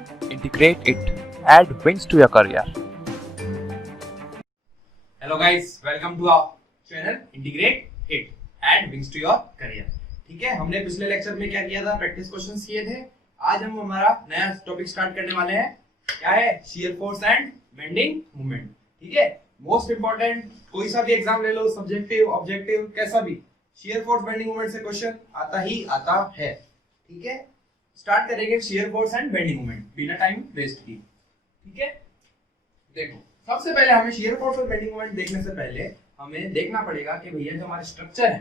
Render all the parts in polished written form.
integrate it, add wings to your career. Hello guys, welcome to our channel integrate it ed wings to your career. ठीक है, हमने पिछले lecture में क्या किया था, प्रैक्टिस क्वेश्चंस किए थे। आज हम हमारा नया टॉपिक स्टार्ट करने वाले हैं। क्या है? Shear force and bending moment. ठीक है, मोस्ट इंपॉर्टेंट, कोई सा भी एग्जाम ले लो, सब्जेक्टिव ऑब्जेक्टिव कैसा भी, शियर फोर्स बेंडिंग मोमेंट से क्वेश्चन आता ही आता है। ठीक है, स्टार्ट करेंगे shear force and bending moment बिना टाइम वेस्ट किए। ठीक है, देखो सबसे पहले हमें शियर फोर्स और बेंडिंग मोमेंट देखने से पहले हमें देखना पड़ेगा कि भैया जो हमारे स्ट्रक्चर है,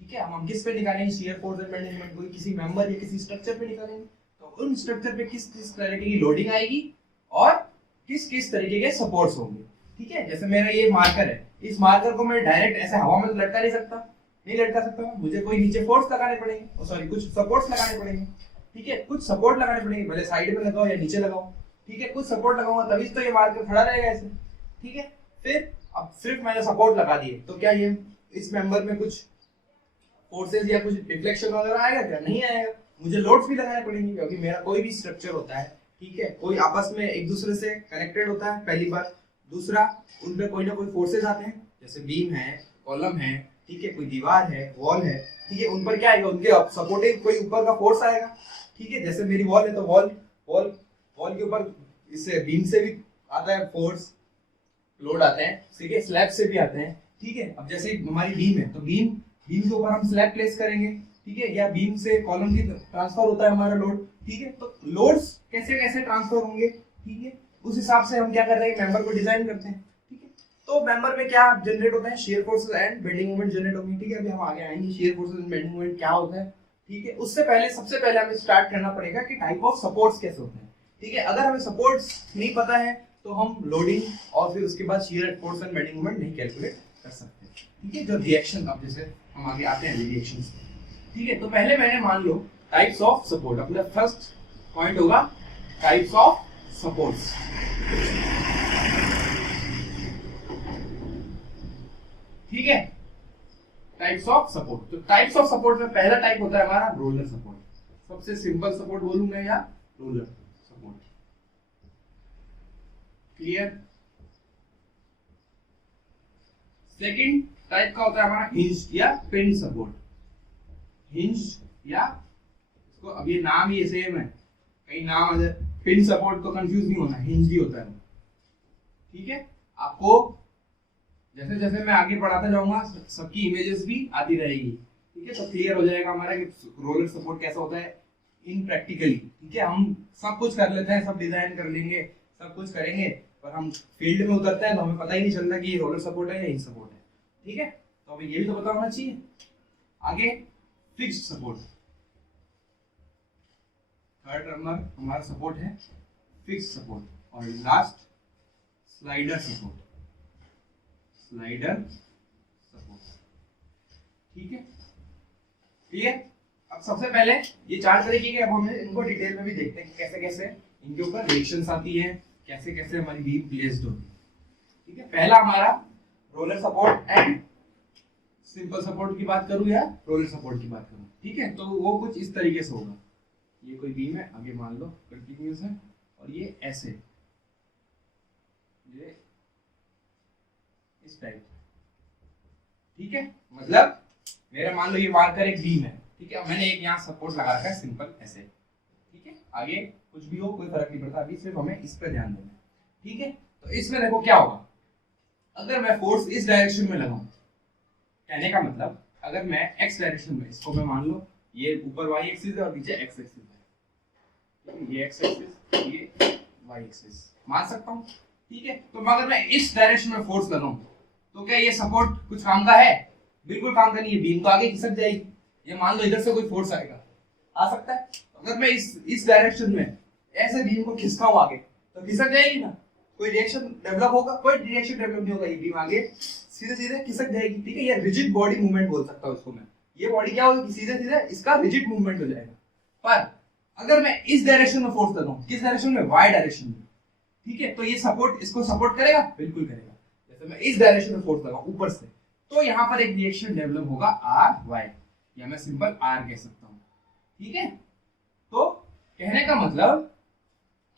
ठीक है, हम किस पे निकालेंगे शियर फोर्स और बेंडिंग मोमेंट, कोई किसी मेंबर या किसी स्ट्रक्चर पे निकालेंगे। तो उन स्ट्रक्चर पे किस किस तरीके की लोडिंग आएगी और किस किस तरीके के सपोर्ट्स होंगे। ठीक है, जैसे मेरा ये मार्कर है, इस मार्कर को मैं डायरेक्ट ऐसे हवा में लटका नहीं सकता, नहीं लटका सकता, मुझे कोई नीचे फोर्स लगाने पड़ेंगे, सॉरी कुछ सपोर्ट्स लगाने पड़ेंगे। ठीक है, कुछ सपोर्ट लगाने पड़ेंगे, भले साइड में लगाओ या नीचे लगाओ। ठीक है, कुछ सपोर्ट लगाऊंगा तभी तो ये मार्कर खड़ा रहेगा ऐसे। ठीक है, फिर अब सिर्फ मैंने सपोर्ट लगा दिए तो क्या ये इस मेंबर में कुछ फोर्सेस या कुछ डिफ्लेक्शन वगैरह आएगा? क्या नहीं आएगा। मुझे लोड्स भी लगाने पड़ेंगे क्योंकि मेरा कोई भी स्ट्रक्चर होता है, ठीक है, कोई आपस में एक दूसरे से कनेक्टेड होता है पहली बार। दूसरा, उन पे कोई ना कोई फोर्सेस आते हैं, जैसे बीम है, कॉलम है, ठीक है, कोई दीवार है, वॉल है। ठीक है, उन पर क्या आएगा, उनके सपोर्टिव कोई ऊपर का फोर्स आएगा। ठीक है, जैसे मेरी वॉल है तो वॉल के ऊपर इससे बीम से भी आता है फोर्स, लोड आते हैं। ठीक है, स्लैब से भी आते हैं। ठीक है, अब जैसे हमारी बीम है तो बीम के ऊपर हम स्लैब प्लेस करेंगे। ठीक है, या बीम से कॉलम की ट्रांसफर होता है हमारा लोड। ठीक है, तो लोड्स कैसे कैसे ट्रांसफर होंगे, ठीक है, उस हिसाब से हम क्या कर रहे हैं, मेंबर को डिजाइन करते हैं। ठीक है, तो मेंबर में क्या जनरेट होता है, shear forces and bending moment generate होंगे। ठीक है, अभी हम आगे आएंगे shear forces and bending moment क्या होता है। ठीक है, उससे पहले सबसे पहले हमें स्टार्ट करना पड़ेगा कि टाइप ऑफ सपोर्ट्स कैसे होते हैं। ठीक है, अगर हमें सपोर्ट्स नहीं पता है तो हम लोडिंग और फिर उसके बाद shear force and bending moment नहीं कैलकुलेट कर सकते। ठीक है, जो रिएक्शन, अब जैसे हम आगे आते हैं रिएक्शंस। ठीक है, तो पहले मैंने मान लो टाइप्स ऑफ सपोर्ट, अपना फर्स्ट पॉइंट होगा टाइप्स ऑफ सपोर्ट्स। ठीक है, टाइप्स ऑफ सपोर्ट। तो टाइप्स ऑफ सपोर्ट में पहला टाइप होता है हमारा रोलर सपोर्ट। सबसे सिंपल सपोर्ट बोलूंगा या roller support. Clear? Second type का होता है हमारा हिंज या पिन सपोर्ट। हिंज या इसको, अब ये नाम ही सेम है, कई नाम है। पिन सपोर्ट तो कंफ्यूज नहीं होना, हिंज ही होता है। ठीक है, आपको जैसे जैसे मैं आगे बढ़ाता जाऊंगा सबकी इमेजेस भी आती रहेगी। ठीक है, तो क्लियर हो जाएगा हमारा कि रोलर सपोर्ट कैसा होता है इन प्रैक्टिकली। ठीक है, हम सब कुछ कर लेते हैं, सब डिजाइन कर लेंगे, सब कुछ करेंगे, पर हम फील्ड में उतरते हैं तो हमें पता ही नहीं चलता कि ये रोलर सपोर्ट है या हिंज सपोर्ट है। ठीक है, तो हमें ये भी तो पता होना चाहिए। आगे फिक्स्ड सपोर्ट, थर्ड नंबर हमारा सपोर्ट है फिक्स्ड सपोर्ट। और last slider support, slider support. ठीक है, क्लियर? अब सबसे पहले ये चार तरीके के, अब हम इनको डिटेल में भी देखते हैं कैसे कैसे इनके ऊपर रिएक्शंस आती हैं, कैसे कैसे हमारी बीम प्लेस्ड होती है। ठीक है, पहला हमारा roller support and simple support की बात करूं या रोलर सपोर्ट की बात करूं। ठीक है, तो वो कुछ इस तरीके से होगा। ये कोई बीम है, आगे मान लो कंटिन्यूअस है, और ये ऐसे, ये इस टाइप। ठीक है, मतलब मेरा मान लो ये मार्कर एक बीम है। ठीक है, मैंने एक यहाँ सपोर्ट लगा रखा है सिंपल ऐसे। ठीक है, आगे कुछ भी हो कोई फर्क नहीं पड़ता, अभी सिर्फ हमें इस पे ध्यान देना है। ठीक है, तो इसमें देखो क्या होगा, अगर मैं फोर्स इस डायरेक्शन में लगाऊं, कहने का मतलब अगर मैं एक्स डायरेक्शन में, इसको मैं मान लो ये ऊपर वाई एक्सिस है और नीचे एक्स एक्सिस है, ये एक्स एक्सिस, ये वाई एक्सिस मान सकता हूं। ठीक है, तो अगर मैं इस डायरेक्शन में फोर्स लगाऊं तो क्या ये सपोर्ट कुछ काम का है? बिल्कुल काम का नहीं है, बीम तो आगे खिसक जाएगी। ये मान लो इधर से कोई फोर्स आएगा, आ सकता है, अगर मैं इस डायरेक्शन में ऐसे बीम को खिसकाऊं आगे तो खिसक जाएगी ना, कोई रिएक्शन डेवलप होगा? कोई रिएक्शन डेवलप नहीं होगा, ये बीम आगे सीधे सीधे खिसक जाएगी। ठीक है, ये रिजिड बॉडी मूवमेंट बोल सकता हूं इसको मैं। ये बॉडी क्या होगी, सीधे सीधे इसका रिजिड मूवमेंट हो जाएगा। पर अगर मैं इस डायरेक्शन में फोर्स लगाऊं, किस डायरेक्शन में, वाई डायरेक्शन में, ठीक है, तो ये सपोर्ट इसको सपोर्ट करेगा, बिल्कुल करेगा। जैसे मैं इस डायरेक्शन में फोर्स लगाऊं ऊपर से, तो यहाँ पर एक रिएक्शन डेवलप होगा आर वाई, या मैं सिंपल आर कह सकता हूँ। ठीक है, तो कहने का मतलब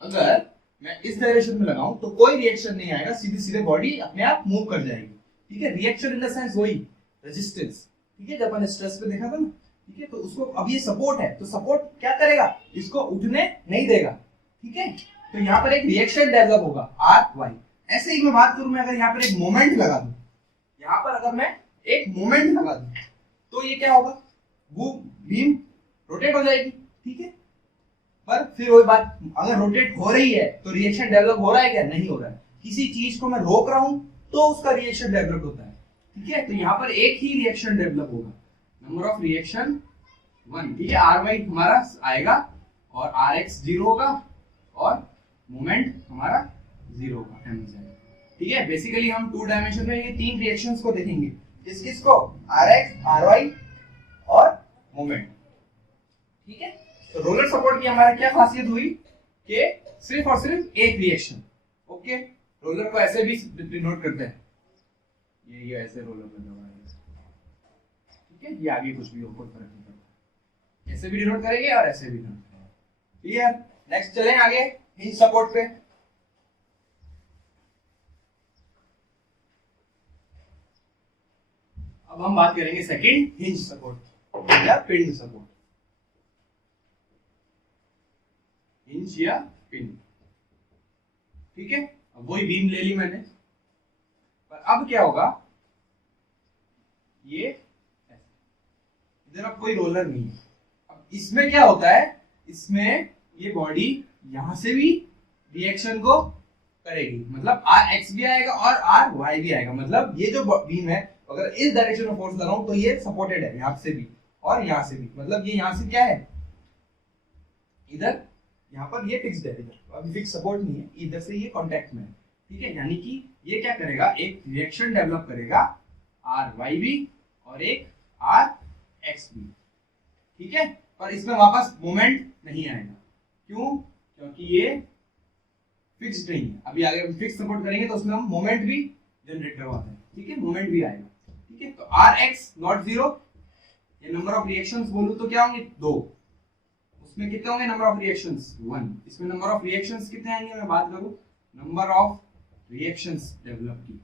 अगर मैं इस डायरेक्शन में लगाऊं तो कोई रिएक्शन नहीं आएगा, सीधे सीधे बॉडी अपने आप मूव कर जाएगी। ठीक है, रिएक्शन इन द सेंस वही रेजिस्टेंस। ठीक है, जब मैंने स्ट्रेस पे देखा था ना, ठीक है, तो उसको अब ये सपोर्ट है, तो सपोर्ट क्या करेगा, इसको उठने नहीं देगा। ठीक है, तो यहाँ पर एक रिएक्शन डेवलप होगा आर वाई। ऐसे ही मैं बात करूं, मैं अगर यहाँ पर एक मोमेंट लगा दूं, यहाँ पर अगर मैं एक मोमेंट लगा दूं तो ये क्या होगा, वो बीम रोटेट हो जाएगी। ठीक है, पर फिर वही बात, अगर रोटेट हो रही है तो रिएक्शन डेवलप हो रहा है क्या, नहीं हो रहा है। किसी चीज को मैं रोक रहा हूं तो उसका रिएक्शन डेवलप होता है। ठीक है, तो यहाँ पर एक ही रिएक्शन डेवलप होगा, नंबर ऑफ रिएक्शन 1। ठीक है, आर वाई हमारा आएगा और आर एक्स 0 होगा और मोमेंट हमारा 0 होगा, एम जाएगा। ठीक है, बेसिकली हम 2 डायमेंशन में ये 3 रिएक्शंस को देखेंगे, किस किस को, आर एक्स, आर वाई और मोमेंट। ठीक है, तो रोलर सपोर्ट की हमारा क्या खासियत हुई कि सिर्फ और सिर्फ एक रिएक्शन। ओके, रोलर को ऐसे भी डिनोट करते हैं, ये ऐसे रोलर में दबाएंगे। ठीक है, ये आगे कुछ भी हो, कोई फर्क नहीं पड़ता, ऐसे भी डिनोट करेंगे और ऐसे भी डिनोट करेंगे। क्लियर, नेक्स्ट चलें आगे हिंज सपोर्ट पे। अब हम बात करेंगे सेकंड हिंज सपोर्ट या पिन सपोर्ट, हिंज या पिन। ठीक है, अब वही बीम ले ली मैंने, पर अब क्या होगा, ये इधर अब कोई रोलर नहीं है। अब इसमें क्या होता है, इसमें ये बॉडी यहां से भी रिएक्शन को करेगी, मतलब आर एक्स भी आएगा और आर वाई भी आएगा। मतलब ये जो बीम है, अगर इस डायरेक्शन में फोर्स लगाऊं तो ये सपोर्टेड है यहां से भी और यहां से भी, मतलब ये यहां से क्या है, इधर, यहाँ पर ये फिक्स्ड है, इधर अभी फिक्स सपोर्ट नहीं है, इधर से ये कांटेक्ट में है। ठीक है, यानी कि ये क्या करेगा, एक रिएक्शन डेवलप करेगा आर वाई भी और एक आर एक्स भी। ठीक है, पर इसमें वापस मोमेंट नहीं आएगा, क्यों, क्योंकि ये फिक्स्ड नहीं है। अभी आगे हम फिक्स सपोर्ट करेंगे तो उसमें हम मोमेंट भी जनरेट करवाते हैं। ठीक है, मोमेंट भी आएगा। ठीक है, तो आर एक्स नॉट 0, ये नंबर ऑफ रिएक्शंस बोलूं तो क्या होंगे, 2। उसमें कितने होंगे नंबर ऑफ रिएक्शंस, 1। इसमें नंबर ऑफ रिएक्शंस कितने आएंगे, मैं बात करूं नंबर ऑफ रिएक्शंस डेवलप की,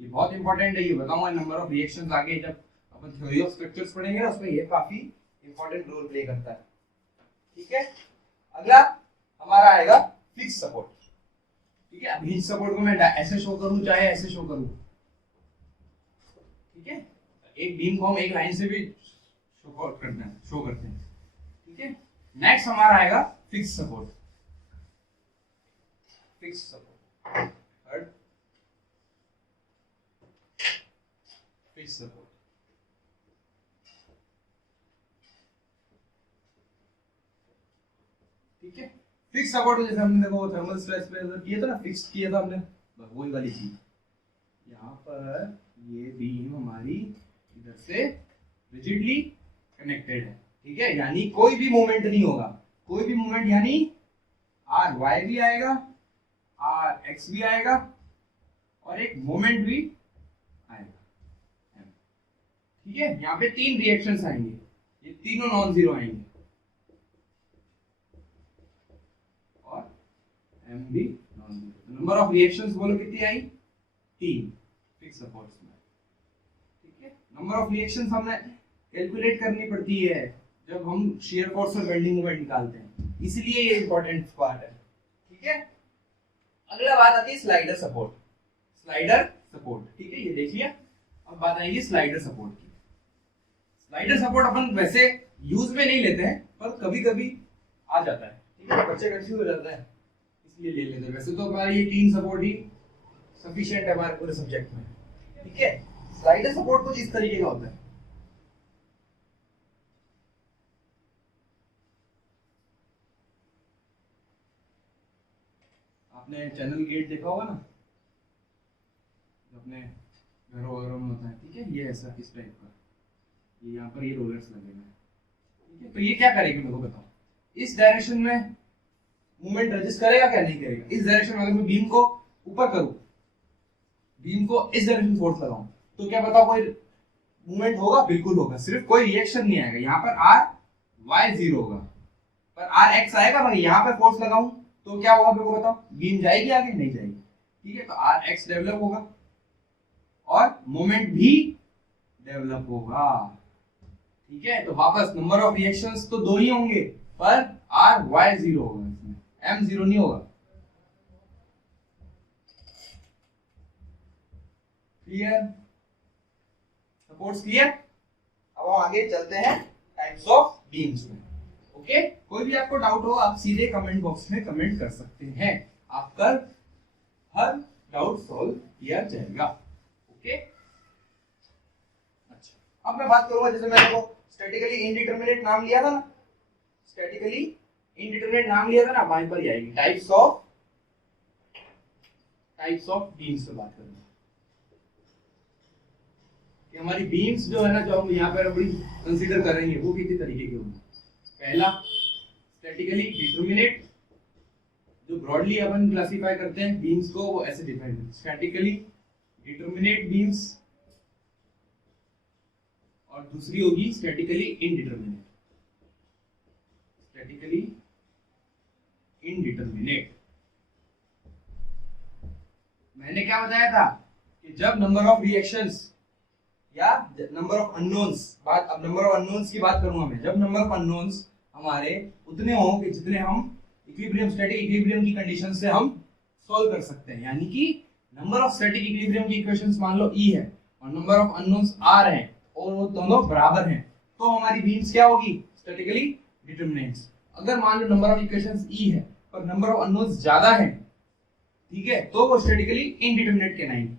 ये बहुत इंपॉर्टेंट है, ये बताऊंगा नंबर ऑफ रिएक्शंस आगे जब अपन थ्योरी ऑफ स्ट्रक्चर्स पढ़ेंगे ना, उसमें ये काफी इंपॉर्टेंट रोल प्ले करता है। ठीक है, अगला हमारा आएगा फिक्स सपोर्ट। ठीक है, अब हिंज सपोर्ट को मैं ऐसे शो करूं चाहे ऐसे शो करूं, ठीक है, एक बीम को हम एक लाइन से भी शो करते हैं। ठीक है, नेक्स्ट हमारा आएगा fix support. Fix support, third fix support. ठीक है, फिक्स सपोर्ट जैसे हमने देखो थर्मल स्ट्रेस पे किया था ना, फिक्स किया था हमने, बस वही वाली चीज। यहाँ पर ये बीम हमारी इधर से रिजिडली कनेक्टेड है। ठीक है, यानी कोई भी मूवमेंट नहीं होगा, कोई भी मूवमेंट, यानी आर वाई भी आएगा, आर एक्स भी आएगा और एक मोमेंट भी आएगा। ठीक है, यहाँ पे 3 रिएक्शंस आएंगे, ये तीनों नॉन जीरो आएंगे और एम भी non zero. Number of reactions बोलो कितनी आई, 3 फिक्स सपोर्ट्स में। ठीक है, नंबर ऑफ रिएक्शंस हमें कैलकुलेट करनी पड़ती है जब हम शियर फोर्स और बेंडिंग मोमेंट निकालते हैं, इसलिए ये इंपॉर्टेंट पार्ट है। ठीक है, अगला बात आती है स्लाइडर सपोर्ट। स्लाइडर सपोर्ट, ठीक है, ये देख लिया। अब बात आएगी स्लाइडर सपोर्ट की। स्लाइडर सपोर्ट अपन वैसे यूज में नहीं लेते हैं, पर कभी कभी आ जाता है। ठीक है, बच्चे कंफ्यूज हो जाता है, इसलिए ले लेते हैं। वैसे तो हमारे ये 3 सपोर्ट ही सफिशिएंट है हमारे पूरे सब्जेक्ट में। ठीक है, स्लाइडर सपोर्ट कुछ इस तरीके का होता है। आपने चैनल गेट देखा होगा ना, जो अपने घरों वगैरह में होता है। ठीक है, ये ऐसा इस टाइप का, ये यहाँ पर ये रोलर्स लगे हुए हैं। ठीक है, तो ये क्या करेगा मेरे को बताओ, इस डायरेक्शन में मूवमेंट रजिस्ट करेगा क्या, नहीं करेगा। इस डायरेक्शन में अगर मैं बीम को ऊपर करूं, बीम को इस डायरेक्शन फोर्स लगाऊं, तो क्या बताओ कोई मूवमेंट होगा, बिल्कुल होगा, सिर्फ कोई रिएक्शन नहीं आएगा। यहाँ पर आर वाई 0 होगा, पर आर एक्स आएगा। मैं यहाँ पे फोर्स लगाऊं तो क्या होगा मेरे को बताओ, बीम जाएगी आगे, नहीं जाएगी। ठीक है, तो आर एक्स डेवलप होगा और मोमेंट भी डेवलप होगा। ठीक है, तो वापस नंबर ऑफ रिएक्शंस तो दो ही होंगे, पर आर वाई जीरो होगा, इसमें एम जीरो नहीं होगा। Clear, supports clear. अब हम आगे चलते हैं टाइप्स ऑफ बीम्स में। ओके, कोई भी आपको डाउट हो आप सीधे कमेंट बॉक्स में कमेंट कर सकते हैं, आपका हर डाउट सॉल्व किया जाएगा। ओके, अच्छा, अब मैं बात करूंगा, जैसे मैंने को स्टैटिकली इनडिटरमिनेट नाम लिया था ना, स्टैटिकली इनडिटरमिनेट नाम लिया था ना, वहीं पर ही आएगी टाइप्स ऑफ बीम्स पे बात करूंगा कि हमारी बीम्स जो है ना, जो हम यहाँ पर अपनी कंसीडर करेंगे वो कितनी तरीके की होंगी। पहला स्टैटिकली डिटरमिनेट, जो ब्रॉडली अपन क्लासिफाई करते हैं बीम्स को, वो ऐसे डिफाइन करते हैं, स्टैटिकली डिटरमिनेट बीम्स, और दूसरी होगी स्टैटिकली इनडिटरमिनेट। स्टैटिकली इनडिटरमिनेट, मैंने क्या बताया था कि जब नंबर ऑफ रिएक्शंस या नंबर ऑफ अननोन्स, बात अब नंबर ऑफ अननोन्स की बात करूंगा मैं, जब नंबर ऑफ अननोन्स हमारे उतने हों कि जितने हम इक्विलिब्रियम, स्टैटिक इक्विलिब्रियम की कंडीशन से हम सॉल्व कर सकते हैं, यानी कि नंबर ऑफ स्टैटिक इक्विलिब्रियम की इक्वेशंस मान लो E है और नंबर ऑफ अननोन्स R हैं और वो दोनों बराबर हैं, तो हमारी बीम्स क्या होगी, स्टैटिकली डिटरमिनेट्स। अगर मान लो नंबर ऑफ इक्वेशंस E है पर नंबर ऑफ अननोन्स ज्यादा है, ठीक है, तो वो स्टैटिकली इनडिटरमिनेट कहलाएंगे।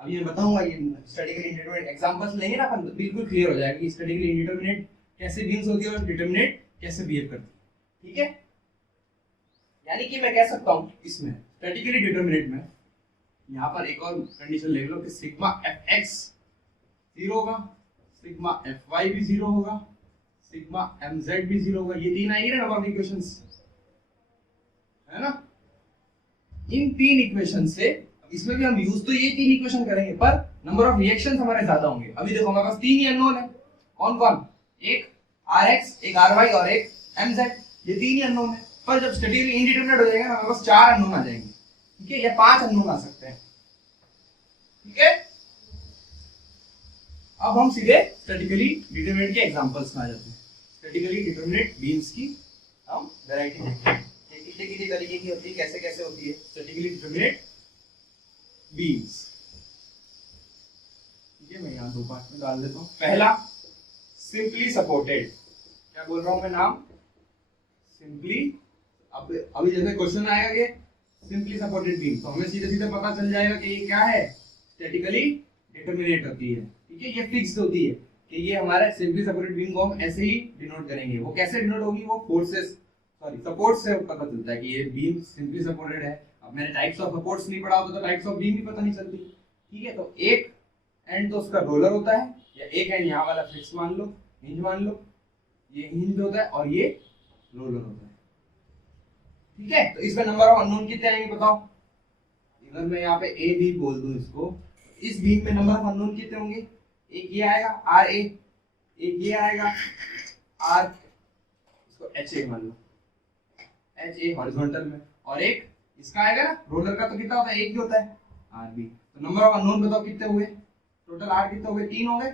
अब ये बताऊंगा, ये स्टैटिकली इनडिटरमिनेट एग्जांपल्स लेंगे ना अपन, बिल्कुल क्लियर हो जाएगा कि स्टैटिकली इनडिटरमिनेट कैसे बीम्स होती है और डिटरमिनेट कैसे बिहेव करती है। ठीक है, यानी कि मैं कह सकता हूं इसमें स्टैटिकली डिटरमिनेट में यहां पर एक और कंडीशन ले लो कि सिग्मा fx 0 होगा, सिग्मा fy भी 0 होगा, सिग्मा mz भी 0 होगा। ये तीन आएंगे ना नंबर ऑफ इक्वेशंस, है ना। इन तीन इक्वेशन से, इसमें भी हम यूज तो ये तीन इक्वेशन करेंगे, पर नंबर ऑफ रिएक्शंस हमारे ज्यादा होंगे। अभी देखो हमारे पास तीन ही अननोन है, कौन कौन, एक rx, एक ry और एक mz, ये तीन ही अननोन है। पर जब स्टैटिकली इनडिटरमिनेट हो जाएगा ना, हमारे पास चार अननोन आ जाएंगे, ठीक है, या पांच अननोन आ सकते हैं। ठीक है, अब हम सीधे स्टैटिकली डिटरमिनेट के एग्जांपल्स में आ जाते हैं। स्टैटिकली डिटरमिनेट बीम्स की हम वैरायटी देखते हैं कि कितने कितने तरीके की होती है, कैसे कैसे होती है स्टैटिकली डिटरमिनेट बीम्स। ठीक है, मैं यहाँ दो पार्ट में डाल देता हूँ। पहला सिंपली सपोर्टेड, क्या बोल रहा हूँ मैं नाम, सिंपली। अब अभी जैसे क्वेश्चन आएगा कि सिंपली सपोर्टेड बीम, तो हमें सीधे सीधे पता चल जाएगा कि ये क्या है, स्टैटिकली डिटरमिनेट होती है। ठीक है, ये फिक्स होती है कि ये हमारा सिंपली सपोर्टेड बीम को हम ऐसे ही डिनोट करेंगे। वो कैसे डिनोट होगी, वो फोर्सेस, सॉरी सपोर्ट से पता चलता है कि ये बीम सिंपली सपोर्टेड है। अब मैंने टाइप्स ऑफ सपोर्ट्स नहीं पढ़ा होता तो टाइप्स ऑफ बीम भी पता नहीं चलती। ठीक है, तो एक एंड तो उसका रोलर होता है, या एक एंड यहाँ वाला फिक्स मान लो, हिंज मान लो, ये हिंज होता है और ये रोलर होता है। ठीक है, तो इसमें नंबर ऑफ अननोन कितने आएंगे बताओ। अगर मैं यहाँ पे ए बी बोल दूं इसको, इस बीम में नंबर ऑफ अननोन कितने होंगे, एक ये आएगा आर ए, एक ये आएगा आर, इसको एच ए मान लो, एच ए हॉरिजॉन्टल में, और एक इसका आएगा ना रोलर का, तो कितना होता है, एक ही होता है आर बी। तो नंबर ऑफ अननोन बताओ कितने हुए, टोटल आर कितने हुए, तीन हो गए,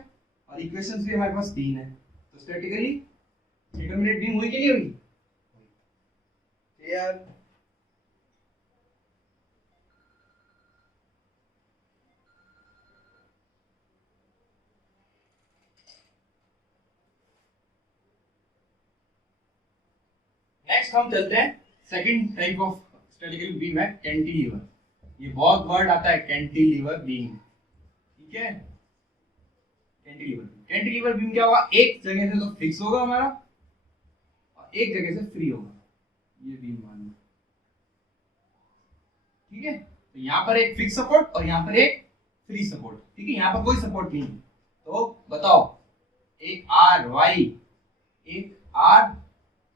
और इक्वेशंस भी हमारे पास तीन है। तो स्टैटिकली डिटरमिनेट बीम हुई कि नहीं हुई, क्लियर। नेक्स्ट हम चलते हैं second type of statically beam है कैंटिलीवर। ये बहुत वर्ड आता है कैंटिलीवर बीम। ठीक है, कैंटिलीवर बीम क्या होगा, एक जगह से तो फिक्स होगा हमारा और एक जगह से फ्री होगा, ये बीम मान लो। ठीक है, तो यहाँ पर एक फिक्स सपोर्ट और यहाँ पर एक फ्री सपोर्ट। ठीक है, यहाँ पर कोई सपोर्ट नहीं है। तो बताओ, एक आर वाई, एक आर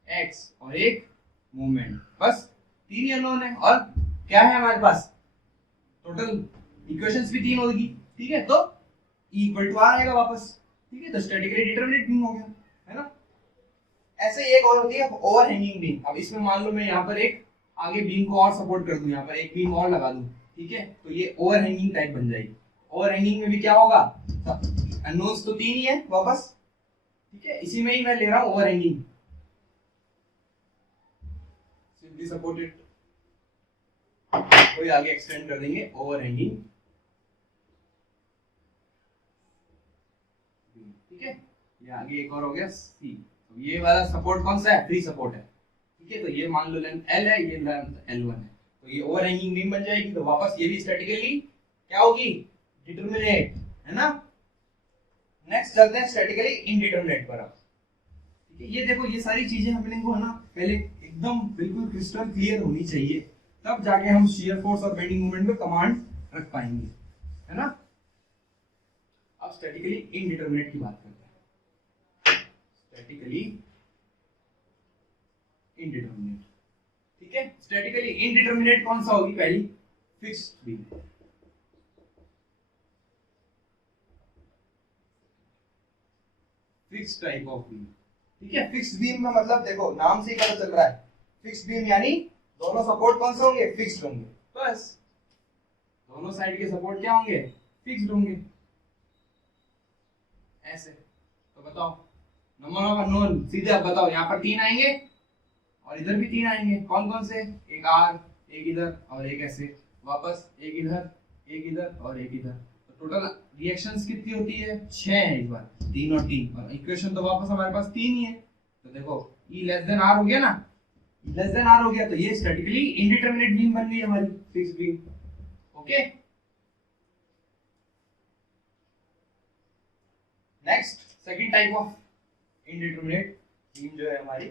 एक्स और एक मूवमेंट, बस तीन ही अननोन है। और क्या है हमारे पास, टोटल इक्वेशंस भी तीन होगी। ठीक है, तो E इक्वल टू आर आएगा वापस। ठीक है, तो स्टैटिकली डिटरमिनेट बीम हो गया, है ना। ऐसे एक और होती है ओवरहैंगिंग बीम। अब इसमें मान लो मैं यहाँ पर एक आगे बीम को और सपोर्ट कर दूं, यहाँ पर एक बीम और लगा दूं, ठीक है, तो ये ओवरहैंगिंग टाइप बन जाएगी। ओवरहैंगिंग में भी क्या होगा, अननोन्स तो 3 ही है वापस, ठीक है, इसी में ही मैं ले रहा हूं ओवरहैंगिंग, सिंपली सपोर्ट इट, कोई आगे एक्सटेंड कर देंगे ओवरहैंगिंग, ठीक है, ये आगे एक और हो गया सी। तो ये वाला सपोर्ट कौन सा है, फ्री सपोर्ट है, ठीक है, तो ये मान लो लेंथ L है, ये लेंथ L1 है, तो ये ओवरहैंगिंग बीम बन जाएगी। तो वापस ये भी स्टैटिकली क्या होगी, डिटरमिनेट, है ना। नेक्स्ट चलते हैं स्टैटिकली इनडिटरमिनेट पर। अब ठीक है, ये देखो, ये सारी चीजें हम को है ना पहले एकदम बिल्कुल क्रिस्टल क्लियर होनी चाहिए, तब जाके हम शियर फोर्स और बेंडिंग मोमेंट पे कमांड रख पाएंगे, है ना। अब स्टैटिकली इनडिटरमिनेट की बात करते हैं। स्टैटिकली इनडिटरमिनेट, ठीक है, स्टैटिकली इनडिटरमिनेट कौन सा होगी, पहली fixed beam, fixed type of beam, ठीक है। फिक्स्ड बीम में मतलब देखो नाम से ही पता चल रहा है, फिक्स्ड बीम यानी दोनों सपोर्ट कौन से होंगे, फिक्स्ड होंगे, बस दोनों साइड के सपोर्ट क्या होंगे, फिक्स्ड होंगे, ऐसे। तो बताओ नंबर ऑफ अननोन, सीधे अब बताओ, यहाँ पर 3 आएंगे और इधर भी 3 आएंगे, कौन कौन से, एक आर, एक इधर और एक ऐसे, वापस एक इधर, एक इधर और एक इधर, तो टोटल रिएक्शंस कितनी होती है, 6 है इस बार, 3 और 3, और इक्वेशन तो वापस हमारे पास 3 ही है। तो देखो E लेस देन R हो गया ना, E लेस देन R हो गया, तो ये स्टैटिकली इनडिटरमिनेट बीम बन गई हमारी, fixed beam, okay. Next second type of indeterminate beam जो है हमारी,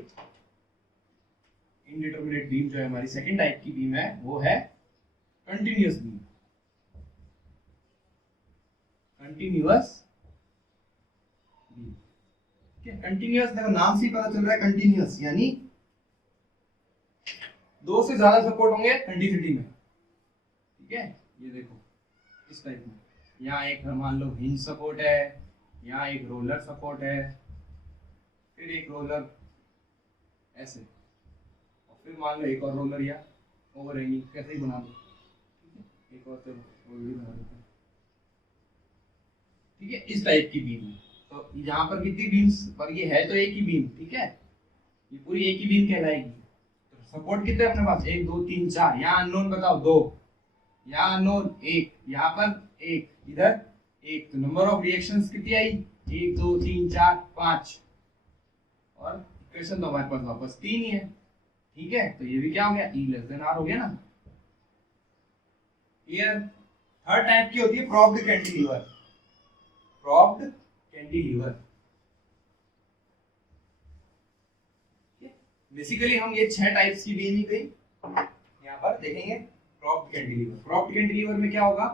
इनडिटरमिनेट बीम जो है हमारी सेकंड टाइप की बीम है, वो है कंटिन्यूअस बीम, कंटिन्यूअस बीम, ठीक है। कंटिन्यूअस देखो नाम से ही पता चल रहा है, कंटिन्यूअस यानी 2 से ज्यादा सपोर्ट होंगे कंटिन्यूटी में, ठीक है। ये देखो इस टाइप में, यहाँ एक मान लो हिंज सपोर्ट है, यहाँ एक रोलर सपोर्ट है, फिर एक रोलर ऐसे, और फिर मान लो एक और रोलर या ओवरहैंगिंग, कैसे ही बना दो, ठीक है, एक और चलो वो भी बना देते हैं, ठीक है, इस टाइप की बीम है। तो यहाँ पर कितनी बीम्स पर, ये है तो एक ही बीम, ठीक है, ये पूरी एक ही बीम कहलाएगी। तो सपोर्ट कितने अपने पास, 1 2 3 4, यहाँ अननोन बताओ 2, यहाँ अननोन 1, यहाँ पर 1, इधर 1, तो नंबर ऑफ रिएक्शंस कितनी आई, 1 2 3 4 5, और इक्वेशन तो हमारे पास वापस 3 ही है, ठीक है। तो ये भी क्या हो गया, E लेस देन R हो गया ना। क्लियर। थर्ड टाइप की होती है propped cantilever, propped cantilever, basically हम ये 6 टाइप्स की बीम ही गई यहाँ पर देखेंगे। प्रॉप्ड कैंटिलीवर, प्रॉप्ड कैंटिलीवर में क्या होगा,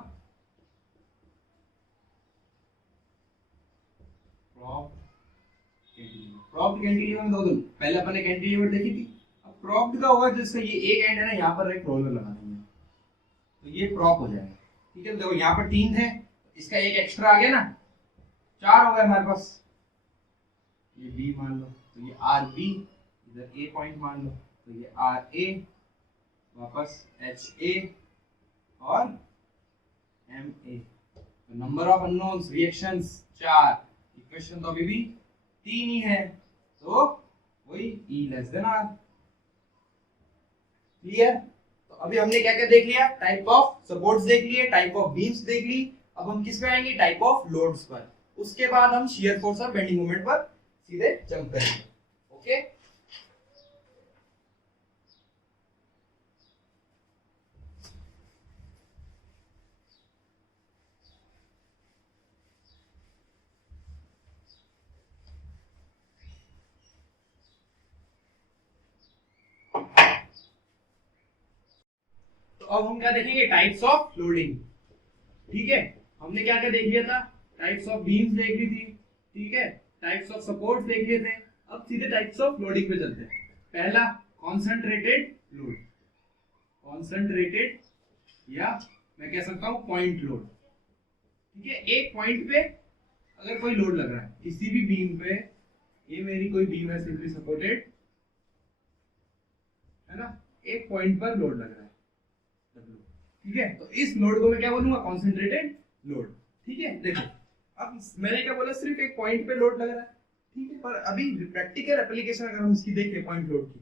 प्रॉप्ड कैंटिलीवर में दो, पहले अपन ने कैंटिलीवर देखी थी, अब प्रॉप्ड का होगा जैसे ये एक एंड है ना, यहाँ पर एक रोलर लगा देंगे तो ये प्रॉप हो जाएगा, ठीक है। देखो यहाँ पर 3 थे, इसका एक एक्स्ट्रा आ गया ना, 4 हो गए हमारे पास, ये B मान लो, तो ये RB, इधर A पॉइंट मान लो, तो ये RA, वापस HA और MA। तो number of unknowns reactions 4, equation तो अभी भी 3 ही है, तो वही E less than R। Clear. तो अभी हमने क्या क्या देख लिया, टाइप ऑफ सपोर्ट्स देख लिए, टाइप ऑफ बीम्स देख ली, अब हम किस पे आएंगे, टाइप ऑफ लोड्स पर, उसके बाद हम शियर फोर्स और बेंडिंग मोमेंट पर सीधे जंप करेंगे, ओके। अब हम क्या देखेंगे, टाइप्स ऑफ लोडिंग, ठीक है। हमने क्या क्या देख लिया था, टाइप्स ऑफ बीम्स देख ली थी, ठीक है, टाइप्स ऑफ सपोर्ट्स देख लिए थे, अब सीधे टाइप्स ऑफ लोडिंग पे चलते हैं। पहला कॉन्सेंट्रेटेड लोड, कॉन्सेंट्रेटेड या मैं कह सकता हूं पॉइंट लोड, ठीक है। एक पॉइंट पे अगर कोई लोड लग रहा है किसी भी बीम पे, ये मेरी कोई बीम है सिंपली सपोर्टेड, है ना, एक पॉइंट पर लोड लग रहा है W, ठीक है। तो इस लोड को मैं क्या बोलूंगा, कॉन्सेंट्रेटेड लोड, ठीक है। देखो अब मैंने क्या बोला, सिर्फ एक पॉइंट पे लोड लग रहा है, ठीक है। पर अभी प्रैक्टिकल एप्लीकेशन अगर हम इसकी देखें पॉइंट लोड की,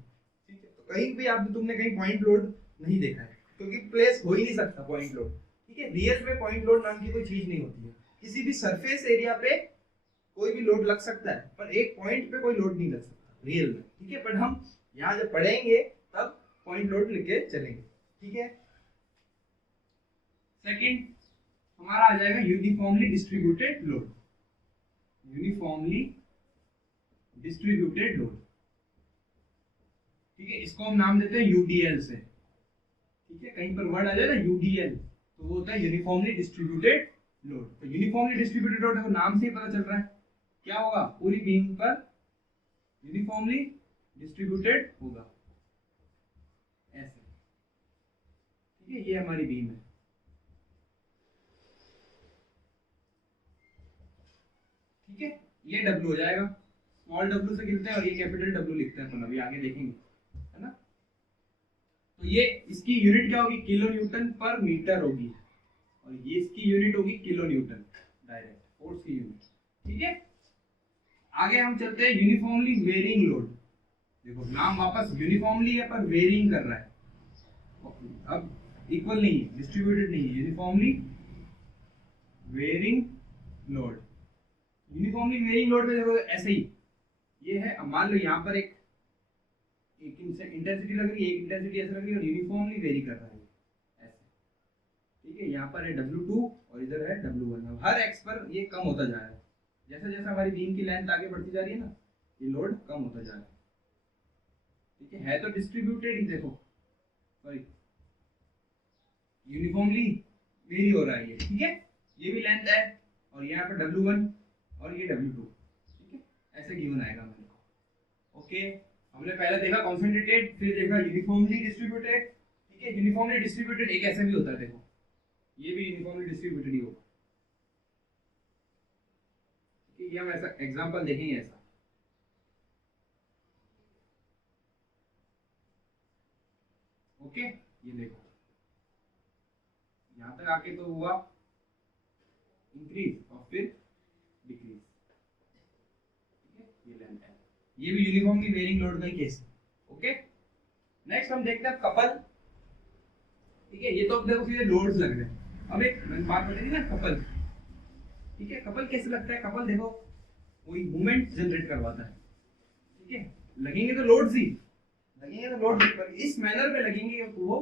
ठीक है, तो कहीं भी आप तुमने कहीं पॉइंट लोड नहीं देखा है, क्योंकि प्लेस हो ही नहीं सकता पॉइंट लोड, ठीक है। रियल में पॉइंट लोड नाम की कोई चीज नहीं होती है। किसी भी सरफेस एरिया पे कोई भी लोड लग सकता है, पर एक पॉइंट पे कोई लोड नहीं लग सकता रियल में, ठीक है। पर हम यहाँ जब पढ़ेंगे तब पॉइंट लोड लेके चलेंगे, ठीक है। सेकंड हमारा आ जाएगा uniformly distributed load, uniformly distributed load, ठीक है। इसको हम नाम देते हैं यूडीएल से, ठीक है। कहीं पर वर्ड आ जाए ना यूडीएल, तो वो होता है यूनिफॉर्मली डिस्ट्रीब्यूटेड लोड। तो यूनिफॉर्मली डिस्ट्रीब्यूटेड लोड देखो नाम से ही पता चल रहा है क्या होगा, पूरी बीम पर यूनिफॉर्मली डिस्ट्रीब्यूटेड होगा, ऐसे, ठीक है। ये हमारी बीम है, ठीक है। ये W हो जाएगा, स्मॉल w से गिनते हैं और ये कैपिटल W लिखते हैं अपन, अभी आगे देखेंगे, है ना। तो ये इसकी यूनिट क्या होगी, किलो न्यूटन पर मीटर होगी, और ये इसकी यूनिट होगी किलो न्यूटन, डायरेक्ट फोर्स की यूनिट, ठीक है। आगे हम चलते हैं यूनिफॉर्मली वेरिंग लोड। देखो नाम वापस यूनिफॉर्मली है पर वेरिंग कर रहा है, अब इक्वल नहीं है, डिस्ट्रीब्यूटेड नहीं है, uniformly varying load. Uniformly varying load में देखो ऐसे ही ये है, अब मान लो यहाँ पर एक इंटेंसिटी लग रही है, एक इंटेंसिटी ऐसे लग रही है और यूनिफॉर्मली वेरी कर रहा है ऐसे, ठीक है। यहाँ पर है W2 और इधर है W1। अब हर एक्स पर ये कम होता जा रहा है, जैसा जैसा हमारी बीम की लेंथ आगे बढ़ती जा रही है ना, ये लोड कम होता जा रहा है, ठीक है। तो डिस्ट्रीब्यूटेड ही देखो, सॉरी यूनिफॉर्मली वेरी हो रहा है ये, ठीक है। ये भी लेंथ है और यहाँ पर W1 और ये W2, ठीक है। ऐसे गिवन आएगा मेरे को, ओके। हमने पहले देखा कॉन्सेंट्रेटेड, फिर देखा यूनिफॉर्मली डिस्ट्रीब्यूटेड, ठीक है। यूनिफॉर्मली डिस्ट्रीब्यूटेड एक ऐसे भी होता है, देखो ये भी यूनिफॉर्मली डिस्ट्रीब्यूटेड ही होगा, ठीक है। ये हम ऐसा एग्जांपल देखेंगे ऐसा, ओके। ये देखो यहाँ तक आके तो हुआ इंक्रीज और फिर डिक्रीज, ठीक है। ये लेंथ है, ये भी यूनिफॉर्मली वेरिंग लोड का ही केस है, ओके। नेक्स्ट हम देखते हैं कपल, ठीक है। ये तो अब देखो सीधे लोड्स लग रहे हैं। अब एक मैंने बात बताई थी ना कपल, ठीक है। कपल कैसे लगता है, कपल देखो कोई मूवमेंट जनरेट करवाता है, ठीक है। लगेंगे तो लोड्स ही लगेंगे, तो लोड पर इस मैनर में लगेंगे तो वो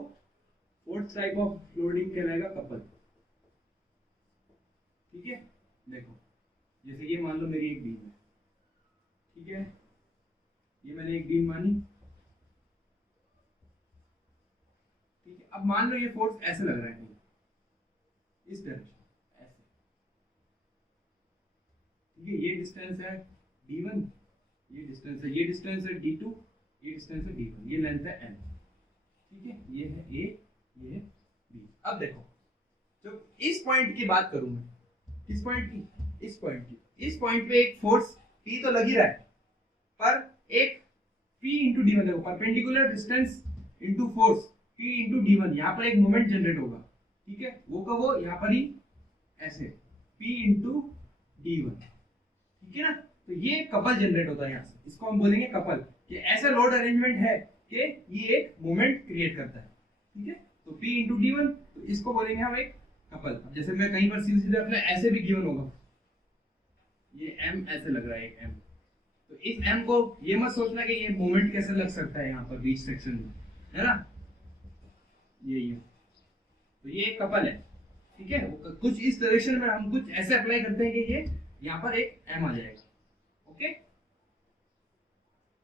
फोर्थ टाइप ऑफ लोडिंग कहलाएगा कपल, ठीक है। देखो जैसे ये मान लो मेरी एक बीम है, ठीक है। ये मैंने एक बीम मानी, ठीक है। अब मान लो ये फोर्स ऐसे लग रहा है कहीं इस डायरेक्शन ऐसे, ठीक है। ये डिस्टेंस है D1, ये डिस्टेंस है, ये डिस्टेंस है D2, ये डिस्टेंस है D1, ये लेंथ है N, ठीक है। ये है A, ये है B। अब देखो जब इस पॉइंट की बात करूं मैं, किस पॉइंट की, इस पॉइंट की, इस पॉइंट पे एक फोर्स P तो लग ही रहा है, पर एक P इंटू D1 देखो, perpendicular distance into force P into D1, यहाँ पर एक मोमेंट जनरेट होगा, ठीक है। वो कब हो, यहाँ पर ही ऐसे P इंटू D1, ठीक है ना। तो ये कपल जनरेट होता है यहाँ से, इसको हम बोलेंगे कपल, कि ऐसा लोड अरेंजमेंट है कि ये एक मोमेंट क्रिएट करता है, ठीक है। तो P इंटू D1, तो इसको बोलेंगे हम एक कपल। अब जैसे मैं कहीं पर सीधे सीधे अपने ऐसे भी गिवन होगा, ये M ऐसे लग रहा है एक M, तो इस M को ये मत सोचना कि ये मोमेंट कैसे लग सकता है यहाँ पर बीच सेक्शन में, है ना। ये तो ये एक कपल है, ठीक है। कुछ इस डायरेक्शन में हम कुछ ऐसे अप्लाई करते हैं कि ये यहाँ पर एक M आ जाएगा, ओके।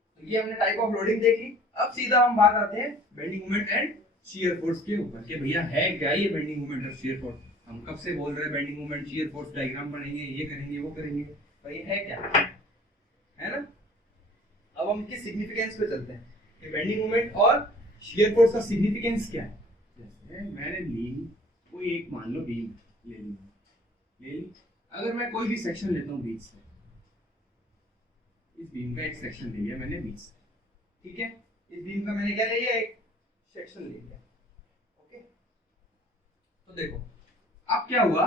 तो ये हमने टाइप ऑफ लोडिंग देख ली। अब सीधा हम बात आते हैं bending moment and shear force के ऊपर, कि भैया है क्या ये बेंडिंग मोमेंट और शियर फोर्स। हम कब से बोल रहे हैं bending moment shear force, diagram पढ़ेंगे, ये करेंगे वो करेंगे, पर ये है क्या, है ना। अब हम इसके सिग्निफिकेंस पे चलते हैं कि बेंडिंग मोमेंट और शियर फोर्स का सिग्निफिकेंस क्या है। जैसे मैंने ली कोई एक मान लो बीम ले ली, अगर मैं कोई भी सेक्शन लेता हूँ बीच से, इस बीम का एक सेक्शन ले लिया मैंने बीच से, ठीक है। इस बीम का मैंने क्या ले लिया, एक सेक्शन ले लिया। ओके, तो देखो अब क्या हुआ,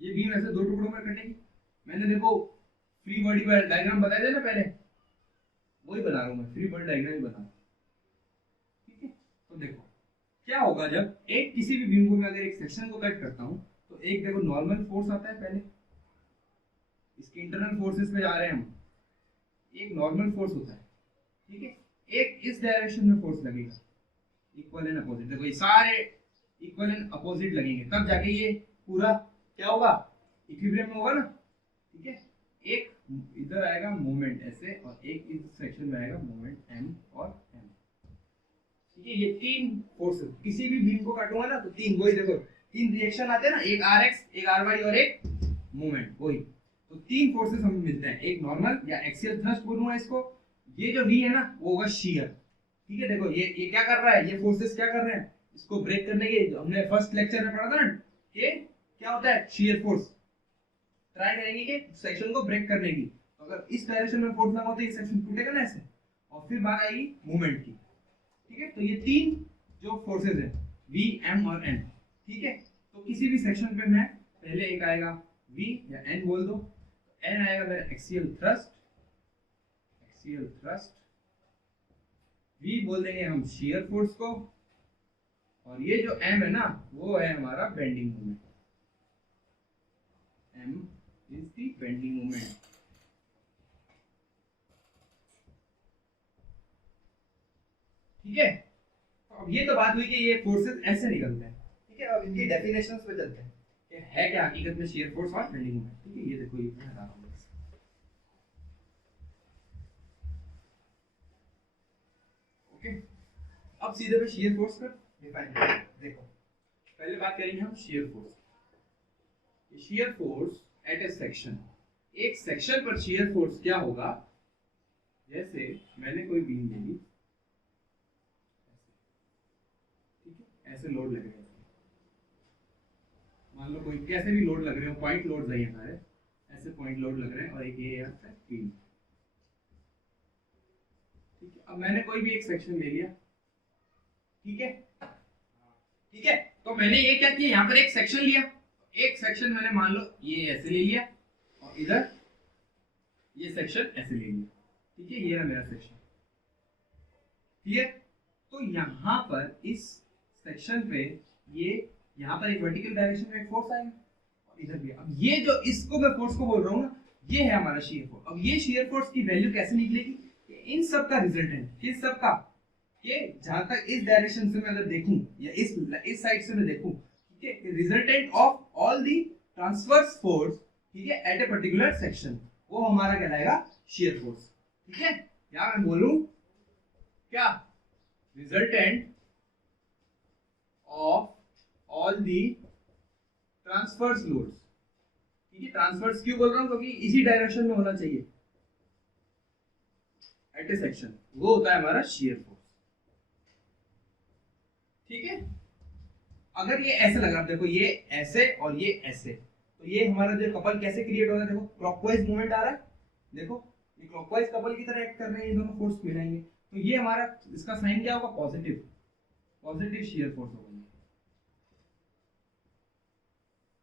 ये बीम ऐसे दो टुकड़ों में कटेगी। मैंने देखो फ्री बॉडी डायग्राम बताया था ना पहले, वही बना रहा हूं मैं, फ्री बॉडी डायग्राम ही बना रहा हूं। ठीक है, तो देखो क्या होगा, जब एक किसी भी बीम को मैं अगर एक सेक्शन को कट करता हूं तो एक देखो नॉर्मल फोर्स आता है, पहले इसके इंटरनल फोर्सेस पे जा रहे हैं हम, एक नॉर्मल फोर्स होता है। ठीक है, एक इस डायरेक्शन में फोर्स लगेगा, इक्वल एंड अपोजिट। देखो ये सारे इक्वल एंड अपोजिट लगेंगे, तब जाके ये पूरा क्या होगा, इक्विलिब्रियम में होगा ना। ठीक है, एक इधर आएगा मोमेंट ऐसे और एक इस सेक्शन में आएगा मोमेंट एम और एम। ठीक है, ये तीन फोर्सेस किसी भी बीम को काटूंगा ना तो तीन, वही देखो तीन रिएक्शन आते हैं ना, एक आर एक्स, एक आर वाई और एक मोमेंट, वही। तो तीन फोर्सेस हमें मिलते हैं, एक नॉर्मल या एक्सियल थ्रस्ट बोलूंगा इसको, ये जो वी है ना वो होगा शियर। ठीक है, देखो ये क्या कर रहा है, ये फोर्सेस क्या कर रहे हैं, इसको ब्रेक करने के, हमने फर्स्ट लेक्चर में पढ़ा था ना कि क्या होता है, शियर फोर्स ट्राई करेंगे कि सेक्शन को ब्रेक करने की। तो अगर इस डायरेक्शन में फोर्स लगा तो ये सेक्शन टूटेगा ना ऐसे, और फिर बात आएगी मूवमेंट की। ठीक है, तो ये तीन जो फोर्सेस है वी एम और एन। ठीक है, तो किसी भी सेक्शन पे मैं पहले एक आएगा वी या एन बोल दो, एन आएगा मेरा axial thrust, axial thrust, V बोल देंगे हम शियर फोर्स को, और ये जो एम है ना वो है हमारा bending moment, M is the bending moment. ठीक है, तो अब ये तो बात हुई कि ये फोर्सेस ऐसे निकलते हैं। ठीक है, अब इनकी डेफिनेशंस पे चलते हैं कि है क्या हकीकत में शियर फोर्स और बेंडिंग मोमेंट। ठीक है, ये देखो ये मैं बता रहा हूं। ओके, अब सीधे पे शियर फोर्स का डिफाइन करें। देखो पहले बात करेंगे हम shear force. Shear force at A section, एक सेक्शन पर शियर फोर्स क्या होगा, जैसे मैंने कोई बीम ले ली, ठीक है, ऐसे लोड लग रहे हैं, मान लो कोई कैसे भी लोड लग रहे हो, पॉइंट लोड है हमारे, ऐसे पॉइंट लोड लग रहे हैं, और एक ये है बीम। ठीक है, अब मैंने कोई भी एक सेक्शन ले लिया। ठीक है, ठीक है, तो मैंने ये क्या किया, यहाँ पर एक सेक्शन लिया, एक सेक्शन मैंने मान लो ये ऐसे ले लिया, और इधर ये सेक्शन ऐसे ले लिया। ठीक है, ये रहा मेरा सेक्शन। क्लियर, तो यहाँ पर इस सेक्शन पे ये यहाँ पर एक वर्टिकल डायरेक्शन में एक फोर्स आएगा, और इधर भी। अब ये जो इसको मैं फोर्स को बोल रहा हूँ ना, ये है हमारा शियर फोर्स। अब ये शियर फोर्स की वैल्यू कैसे निकलेगी, इन सब का रिजल्टेंट, किस सब का, कि जहां तक इस डायरेक्शन से मैं अगर देखूं या इस साइड से मैं देखूं, ठीक है, resultant of all the transverse force, ठीक है, एट ए पर्टिकुलर सेक्शन, वो हमारा कहलाएगा शियर फोर्स। ठीक है, या मैं बोलूं क्या, resultant of all the transverse loads. ठीक है, ट्रांसवर्स क्यों बोल रहा हूं, क्योंकि इसी डायरेक्शन में होना चाहिए एट ए सेक्शन, वो होता है हमारा शियर फोर्स। ठीक है, अगर ये ऐसे लगा, देखो ये ऐसे और ये ऐसे, तो ये हमारा जो कपल कैसे क्रिएट हो रहा है, देखो क्लॉकवाइज मूवमेंट आ रहा है, देखो ये क्लॉकवाइज कपल की तरह एक्ट कर रहे हैं, ये दोनों फोर्स मिलाएंगे, तो ये हमारा इसका साइन क्या होगा, पॉजिटिव, पॉजिटिव शियर फोर्स होगा।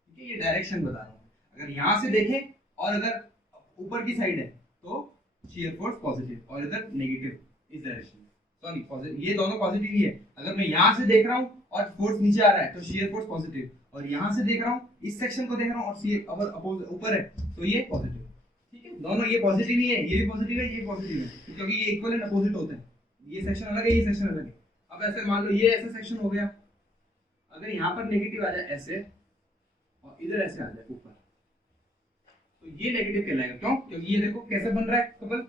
ठीक है, ये डायरेक्शन बता रहा हूं, अगर यहां से देखें और अगर ऊपर की साइड है तो शियर फोर्स पॉजिटिव, और इधर नेगेटिव इस डायरेक्शन में, सॉरी पॉजिटिव, ये दोनों पॉजिटिव ही है। अगर मैं यहां से देख रहा हूं और फोर्स नीचे आ रहा है तो शियर फोर्स पॉजिटिव, और यहां से देख रहा हूं इस सेक्शन को देख रहा हूं और शियर अगर ऊपर है तो ये पॉजिटिव। ठीक है, दोनों ये पॉजिटिव ही है, ये भी पॉजिटिव है, ये पॉजिटिव है, क्योंकि ये इक्वल एंड अपोजिट होते हैं, ये सेक्शन अलग है, ये सेक्शन अलग है। अब ऐसे मान लो ये ऐसा सेक्शन हो गया, अगर यहां पर नेगेटिव आ जाए ऐसे और इधर ऐसे आ जाए ऊपर, तो ये नेगेटिव कहलाएगा। क्यों, क्योंकि ये देखो कैसे बन रहा है कपल,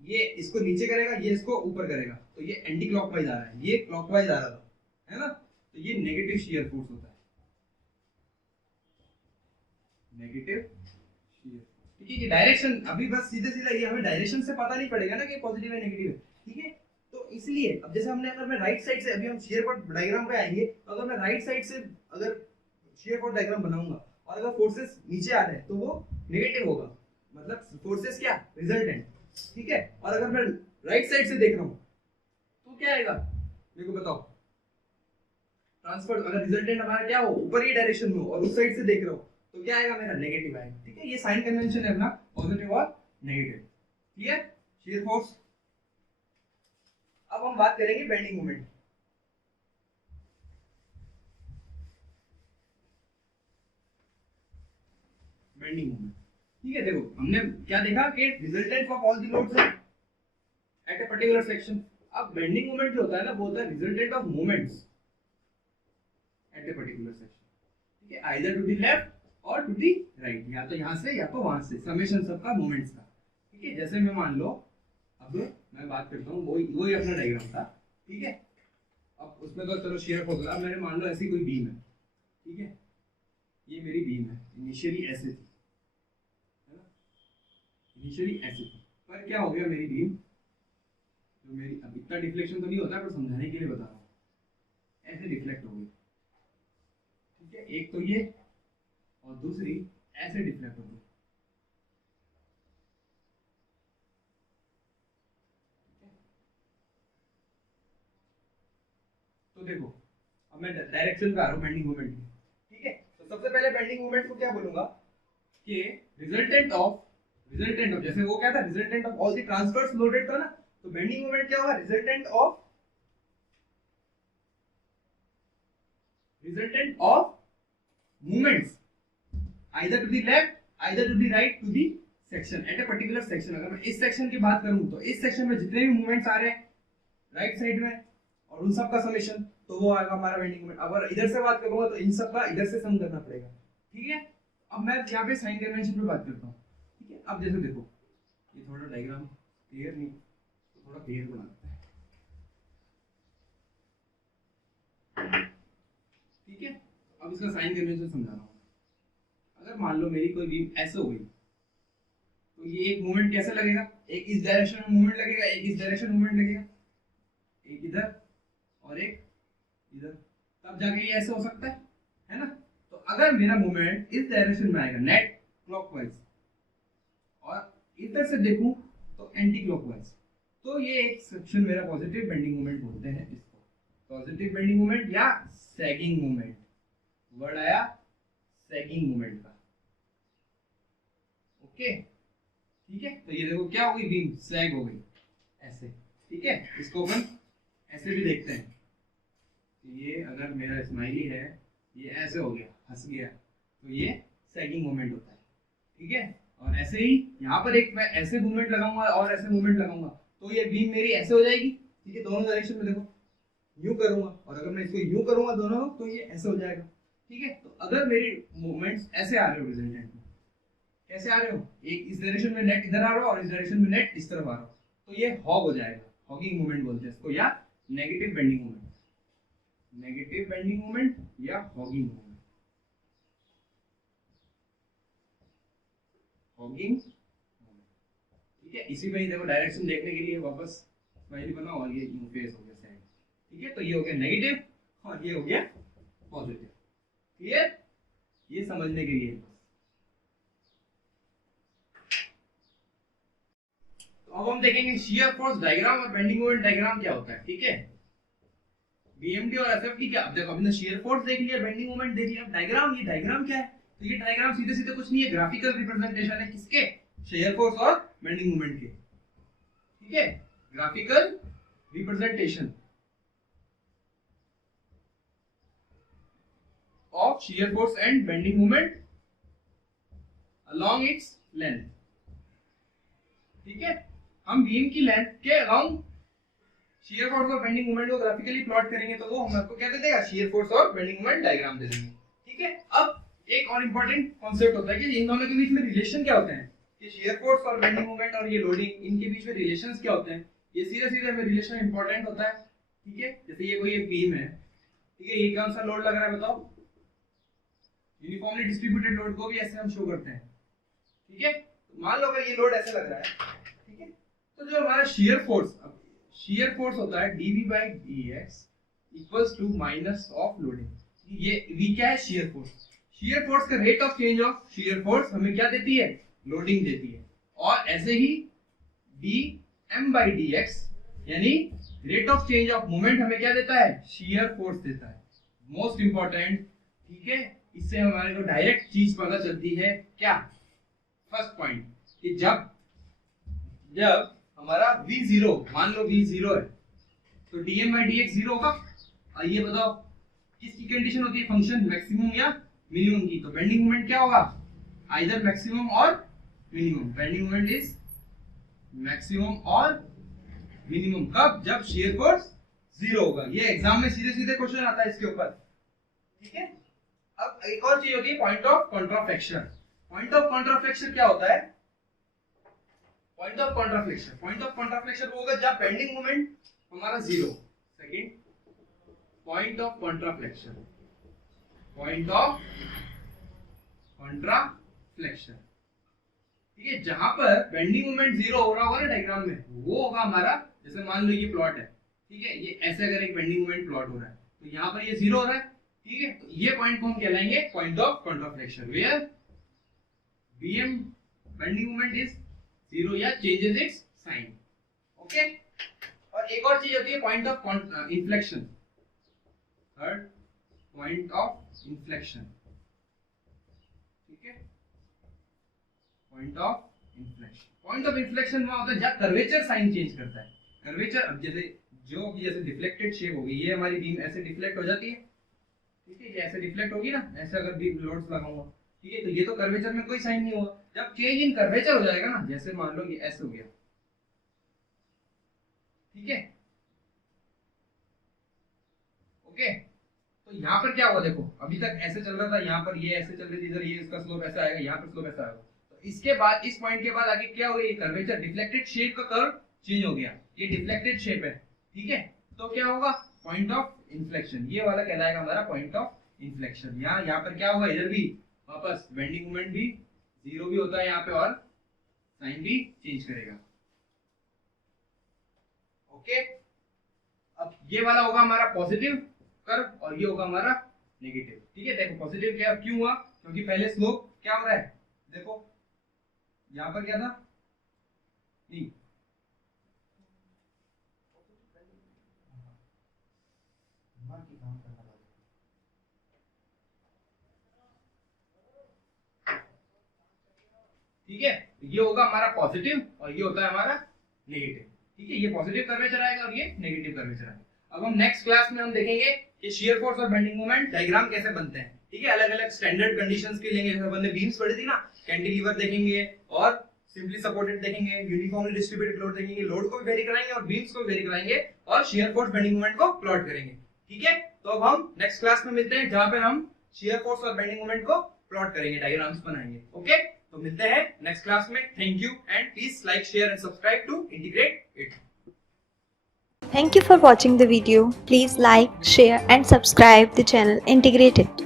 ये इसको नीचे करेगा, ये इसको ऊपर करेगा, तो ये एंटी क्लॉकवाइज आ रहा है, ये क्लॉकवाइज आ रहा था, है ना, तो ये नेगेटिव शियर फोर्स होता है, नेगेटिव शियर। ठीक है, ये डायरेक्शन अभी बस सीधे सीधा ये हमें डायरेक्शन से पता नहीं पड़ेगा ना कि पॉजिटिव है नेगेटिव है। ठीक है, तो इसलिए अब जैसे हमने, अगर मैं राइट साइड से, अभी हम शियर फोर्स डायग्राम पे आएंगे, तो अगर मैं राइट साइड से अगर शियर फोर्स डायग्राम बनाऊंगा और अगर फोर्सेस नीचे आ रहे हैं तो वो नेगेटिव होगा, मतलब फोर्सेस क्या, रिजल्टेंट। ठीक है, और अगर मैं राइट साइड से देख रहा हूं तो क्या आएगा, मेरे को बताओ, ट्रांसफर अगर रिजल्टेंट हमारा क्या हो, ऊपर ही डायरेक्शन में हो और उस साइड से देख रहा हो, तो क्या आएगा मेरा, नेगेटिव आएगा। ठीक है, ये साइन कन्वेंशन है अपना, पॉजिटिव और नेगेटिव। Clear, shear force. अब हम बात करेंगे बेंडिंग मोमेंट। बेंडिंग मोमेंट, ठीक है, देखो हमने क्या देखा कि resultant of all the loads at a particular section. अब बेंडिंग मोमेंट जो होता है ना, वो होता है resultant of moments at a particular section. ठीक है, आइदर टू द लेफ्ट और टू द राइट, या तो यहाँ से या तो वहां से, समेशन सबका मोमेंट्स का। ठीक है, जैसे मैं मान लो, अब मैं बात करता हूँ, वही अपना डायग्राम था। ठीक है, अब उसमें तो चलो शेयर फोर्स, अब मैंने मान लो ऐसी कोई बीम है। ठीक है, ये मेरी बीम है, इनिशियली ऐसे थी, है ना, इनिशियली ऐसे थी, पर क्या हो गया, मेरी बीम जो मेरी, अब इतना डिफ्लेक्शन तो नहीं होता, पर समझाने के लिए बता रहा हूँ, ऐसे डिफ्लेक्ट हो गई। ठीक है, एक तो ये और दूसरी ऐसे डिफ्लेक्ट हो गई। तो देखो, अब मैं डायरेक्शन पे आ रहा हूँ बेंडिंग मोमेंट की। ठीक है, तो सबसे पहले बेंडिंग मोमेंट को क्या बोलूंगा कि रिजल्टेंट ऑफ जैसे वो क्या था, resultant of all the transverse loaded था ना, तो बेंडिंग मोमेंट क्या होगा, resultant of movements either to the left either to the right to the section at a particular section. अगर मैं इस सेक्शन की बात करूं, तो इस सेक्शन में जितने भी मूवमेंट्स आ रहे हैं राइट साइड में, और उन सब का समेशन, तो वो आएगा हमारा बेंडिंग मोमेंट। अगर इधर से बात करूंगा, तो इन सब का इधर से सम करना पड़ेगा। ठीक है, अब मैं यहाँ पे साइन कन्वेंशन पे बात करता हूँ। ठीक है, अब जैसे देखो, ये थोड़ा डायग्राम क्लियर नहीं, तो थोड़ा क्लियर बना देते हैं। ठीक है, अब इसका साइन कन्वेंशन समझा रहा हूँ। अगर मान लो मेरी कोई बीम ऐसे हो गई, तो ये एक मूवमेंट कैसे लगेगा, एक इस डायरेक्शन में मूवमेंट लगेगा, एक इस डायरेक्शन में मूवमेंट लगेगा, एक इधर और एक इधर, तब जाके ये ऐसे हो सकता है ना। तो अगर मेरा मूवमेंट इस डायरेक्शन में आएगा नेट क्लॉकवाइज, और इधर से देखूं तो एंटी क्लॉकवाइज, तो ये एक सेक्शन मेरा पॉजिटिव बेंडिंग मोमेंट बोलते हैं इसको, पॉजिटिव बेंडिंग मोमेंट या सैगिंग मोमेंट। वर्ड आया सैगिंग मोमेंट का। ओके, ठीक है, तो ये देखो क्या हो गई, बीम सैग हो गई ऐसे। ठीक है, इसको अपन ऐसे भी देखते हैं, ये अगर मेरा स्माइली है, ये ऐसे हो गया, हंस गया, तो ये सैगिंग मोमेंट होता है। ठीक है, और ऐसे ही यहाँ पर एक मैं ऐसे मूवमेंट लगाऊंगा और ऐसे मूवमेंट लगाऊंगा, तो ये बीम मेरी ऐसे हो जाएगी। ठीक है, दोनों डायरेक्शन में देखो, यूं करूंगा, और अगर मैं इसको यूं करूंगा दोनों, तो ये ऐसे हो जाएगा। ठीक है, तो अगर मेरी मूवमेंट्स ऐसे आ रहे हो रिजल्टेंट में, कैसे आ रहे हो, एक इस डायरेक्शन में नेट इधर आ रहा हो और इस डायरेक्शन में नेट इस तरफ आ रहा हो, तो ये हॉग हो जाएगा, हॉगिंग मूवमेंट बोलते हैं इसको, या negative bending movement, negative bending movement या हॉगिंग मूवमेंट, हॉगिंग। ठीक है, इसी में ही देखो डायरेक्शन देखने के लिए वापस स्माइली बनाओ, और ये यूं फेस हो गया साइड। ठीक है, तो ये हो गया नेगेटिव और ये हो गया पॉजिटिव। क्लियर, ये समझने के लिए। तो अब हम देखेंगे शियर फोर्स डायग्राम और बेंडिंग मोमेंट डायग्राम क्या होता है। ठीक है, बीएमडी और एफएफटी क्या, अब देखो हमने शियर फोर्स देख लिया, बेंडिंग मोमेंट देख लिया, डायग्राम, ये डायग्राम क्या है, तो ये डायग्राम सीधे सीधे कुछ नहीं है, ग्राफिकल रिप्रेजेंटेशन है किसके, शियर फोर्स और बेंडिंग मोमेंट के। ठीक है, graphical representation of shear force and bending moment along its length। ठीक है, हम बीम की लेंथ के अलोंग शियर फोर्स और बेंडिंग मोमेंट को ग्राफिकली प्लॉट करेंगे, तो वो हम आपको क्या दे देगा, शियर फोर्स और बेंडिंग मोमेंट डायग्राम दे देंगे। ठीक है, अब एक और इंपॉर्टेंट कॉन्सेप्ट होता है कि इन दोनों के बीच में रिलेशन क्या होते हैं, कि शियर फोर्स और बेंडिंग मोमेंट और ये लोडिंग, इनके बीच में रिलेशंस क्या होते हैं। ये सीधे सीधे हमें रिलेशन इंपॉर्टेंट होता है। ठीक है, जैसे ये कोई एक बीम है, ठीक है, ये कौन सा लोड लग रहा है बताओ, यूनिफॉर्मली डिस्ट्रीब्यूटेड लोड को भी ऐसे हम शो करते हैं। ठीक है, तो मान लो अगर ये लोड ऐसे लग रहा है, ठीक है, तो जो हमारा शियर फोर्स होता है dv by dx equals to minus of loading. ये v क्या है, शियर फोर्स का rate of change of shear force हमें क्या देती है, लोडिंग देती है। और ऐसे ही dm by dx यानी rate of change of moment हमें क्या देता है, शियर फोर्स देता है, मोस्ट इंपॉर्टेंट। ठीक है, इससे हमारे को डायरेक्ट चीज पता चलती है क्या, फर्स्ट पॉइंट कि जब हमारा v0, मान लो v0 है तो dm by dx 0 होगा। आइए बताओ किसकी कंडीशन होती है, फंक्शन मैक्सिमम या मिनिमम की। तो बेंडिंग मोमेंट क्या होगा, आइदर मैक्सिमम और minimum. Bending moment is maximum और मिनिमम कब, जब शियर फोर्स 0 होगा। ये एग्जाम में सीधे सीधे क्वेश्चन आता है इसके ऊपर। ठीक है, अब एक और चीज होती है point of contraflexion. Point of कॉन्ट्राफ्लेक्शन क्या होता है, पॉइंट ऑफ कॉन्ट्राफ्लेक्शन वो होगा जब बेंडिंग मोमेंट हमारा 0। Second, point of contraflexion, point of contraflexion. ठीक है, जहां पर बेंडिंग मोमेंट 0 हो रहा होगा ना डायग्राम में, वो होगा हमारा, जैसे मान लो ये प्लॉट है, ठीक है, ये ऐसे अगर एक बेंडिंग मोमेंट प्लॉट हो रहा है तो यहाँ पर ये 0 हो रहा है। ठीक है, तो ये पॉइंट को हम कहलाएंगे point of contraflexion, where bm bending moment is 0 या चेंजेस इट्स साइन। ओके, और एक और चीज होती है point of inflection, third point of inflection. ठीक है, पॉइंट ऑफ इन्फ्लेक्शन वहां होता है जब कर्वेचर साइन चेंज करता है। कर्वेचर, अब जैसे डिफ्लेक्टेड शेप होगी, ये हमारी बीम ऐसे डिफ्लेक्ट हो जाती है। ठीक है, ये ऐसे डिफ्लेक्ट होगी ना, ऐसे अगर बीम लोड्स लगाऊंगा, ठीक है, तो ये तो कर्वेचर में कोई साइन नहीं होगा। जब चेंज इन कर्वेचर हो जाएगा ना, जैसे मान लो ये ऐसे हो गया, ठीक है, ओके, तो यहाँ पर क्या हुआ, देखो अभी तक ऐसे चल रहा था, यहाँ पर ये ऐसे चल रही थी, इधर ये इसका स्लोप ऐसा आएगा, यहाँ पर स्लोप ऐसा आएगा। तो इसके बाद, इस पॉइंट के बाद आगे क्या हो गया, ये कर्वेचर डिफ्लेक्टेड शेप का कर्व चेंज हो गया, ये डिफ्लेक्टेड शेप है। ठीक है, तो क्या होगा, पॉइंट ऑफ इन्फ्लेक्शन, ये वाला कहलाएगा हमारा पॉइंट ऑफ इन्फ्लेक्शन। यहाँ पर क्या होगा, इधर भी वापस बेंडिंग मोमेंट भी 0 भी होता है यहाँ पे, और साइन भी चेंज करेगा। ओके, अब ये वाला होगा हमारा पॉजिटिव कर्व और ये होगा हमारा नेगेटिव। ठीक है, देखो पॉजिटिव क्या क्यों हुआ, क्योंकि पहले स्लोप क्या हो रहा है, देखो यहाँ पर क्या था, नहीं, ठीक है, ये होगा हमारा पॉजिटिव और ये होता है हमारा नेगेटिव। ठीक है, ये पॉजिटिव कर्वेचर आएगा और ये नेगेटिव कर्वेचर आएगा। अब हम नेक्स्ट क्लास में हम देखेंगे कि शियर फोर्स और बेंडिंग मोमेंट डायग्राम कैसे बनते हैं। ठीक है, अलग अलग स्टैंडर्ड कंडीशंस के लेंगे, जैसे हमने बीम्स पढ़ी थी ना, कैंटिलीवर देखेंगे और सिंपली सपोर्टेड देखेंगे, यूनिफॉर्मली डिस्ट्रीब्यूटेड लोड देखेंगे, लोड को भी वेरी कराएंगे और बीम्स को भी वेरी कराएंगे और शियर फोर्स बेंडिंग मोमेंट को प्लॉट करेंगे। ठीक है, तो अब हम नेक्स्ट क्लास में मिलते हैं जहां पे हम शियर फोर्स और बेंडिंग मोमेंट को प्लॉट करेंगे, डायग्राम्स बनाएंगे। ओके, तो मिलते हैं नेक्स्ट क्लास में। Thank you and please like, share and subscribe to integrate it. Thank you for watching the video. Please like, share and subscribe the channel Integrated.